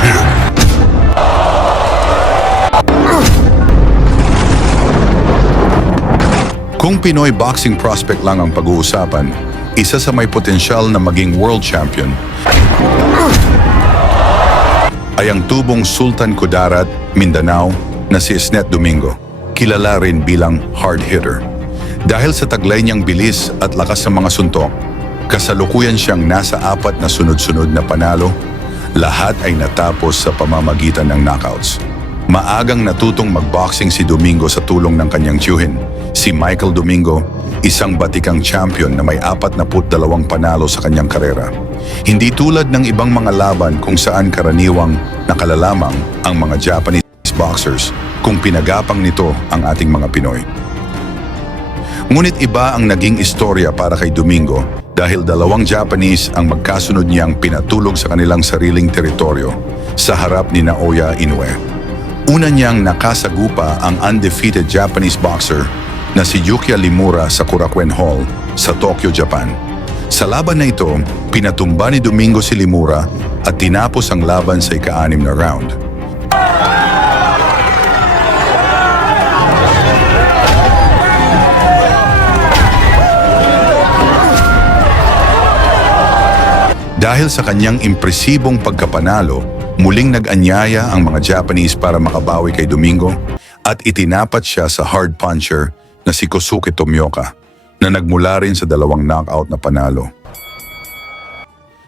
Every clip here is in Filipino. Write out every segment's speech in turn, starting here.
him! Kung Pinoy boxing prospect lang ang pag-uusapan, isa sa may potensyal na maging world champion ay ang tubong Sultan Kudarat, Mindanao na si Isnet Domingo, kilala rin bilang hard hitter. Dahil sa taglay niyang bilis at lakas sa mga suntok, kasalukuyan siyang nasa 4 na sunod-sunod na panalo, lahat ay natapos sa pamamagitan ng knockouts. Maagang natutong magboxing si Domingo sa tulong ng kanyang tiyuhin, si Michael Domingo, isang batikang champion na may 42 panalo sa kanyang karera. Hindi tulad ng ibang mga laban kung saan karaniwang nakalalamang ang mga Japanese boxers kung pinagapang nito ang ating mga Pinoy. Ngunit iba ang naging istorya para kay Domingo dahil 2 Japanese ang magkasunod niyang pinatulog sa kanilang sariling teritoryo sa harap ni Naoya Inoue. Una niyang nakasagupa ang undefeated Japanese boxer na si Yukiya Limura sa Korakuen Hall sa Tokyo, Japan. Sa laban na ito, pinatumba ni Domingo si Limura at tinapos ang laban sa ika-6 na round. Dahil sa kanyang impresibong pagkapanalo, muling nag-anyaya ang mga Japanese para makabawi kay Domingo at itinapat siya sa hard puncher na si Kosuke Tomioka na nagmula rin sa 2 knockout na panalo.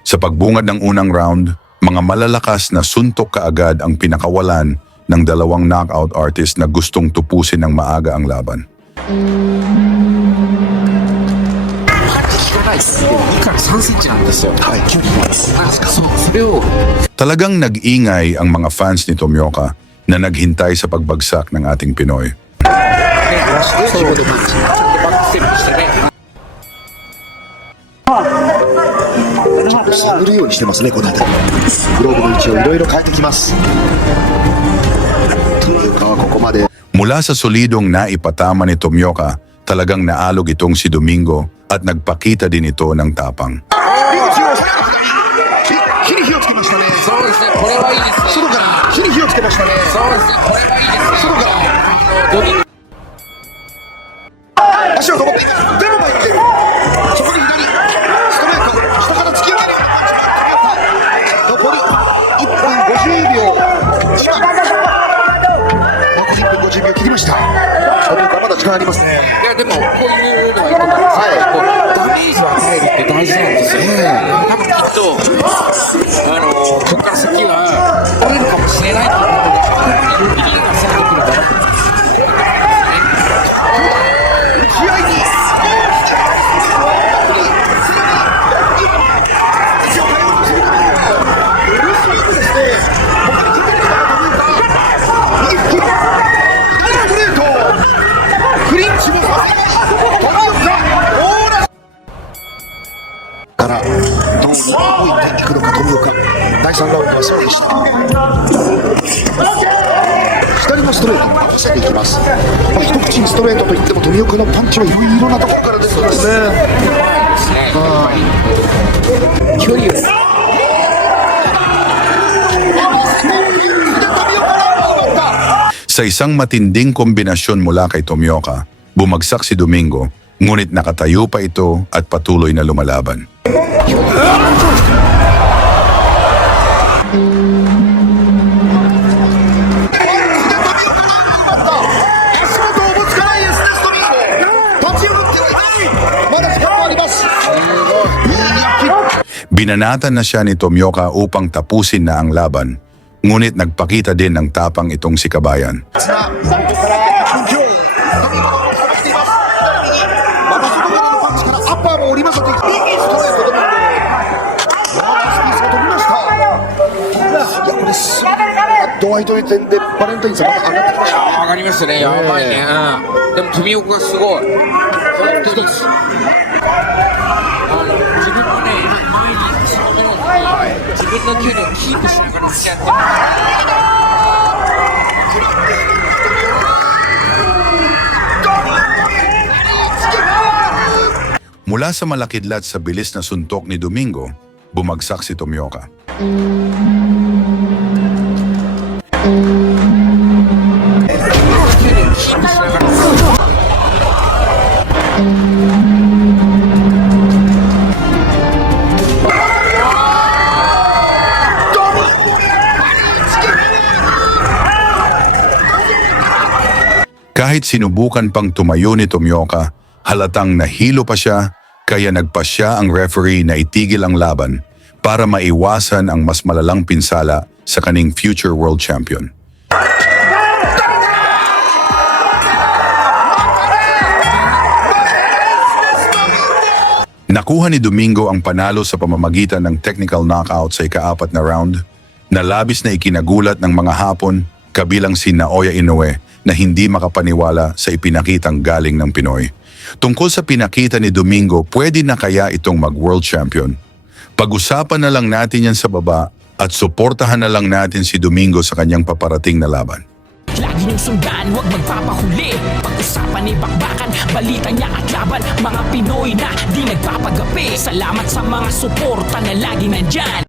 Sa pagbungad ng unang round, mga malalakas na suntok kaagad ang pinakawalan ng 2 knockout artist na gustong tupusin ng maaga ang laban. Talagang nag-ingay ang mga fans ni Tomioka na naghintay sa pagbagsak ng ating Pinoy. Mula sa solidong naipatama ni Tomioka, talagang naalog itong si Domingo at nagpakita din ito ng tapang. Sa isang matinding kombinasyon mula kay Tomioka, bumagsak si Domingo, ngunit nakatayo pa ito at patuloy na lumalaban. Binanatan na siya ni Tomioka upang tapusin na ang laban, ngunit nagpakita din ng tapang itong si Kabayan. Mula sa malakidlat sa bilis na suntok ni Domingo, bumagsak si Tomioka. Kahit sinubukan pang tumayo ni Tomioka, halatang nahilo pa siya, kaya nagpasya ang referee na itigil ang laban para maiwasan ang mas malalang pinsala sa kaning future world champion. Nakuha ni Domingo ang panalo sa pamamagitan ng technical knockout sa ika-4 na round, na labis na ikinagulat ng mga Hapon, kabilang si Naoya Inoue, na hindi makapaniwala sa ipinakitang galing ng Pinoy. Tungkol sa pinakita ni Domingo, pwede na kaya itong mag-world champion? Pag-usapan na lang natin yan sa baba at suportahan na lang natin si Domingo sa kanyang paparating na laban. Lagi niyong sundan, huwag magpapahuli. Pag-usapan ni bakbakan, balita niya at laban. Mga Pinoy na di nagpapagapi. Salamat sa mga suporta na lagi nandyan.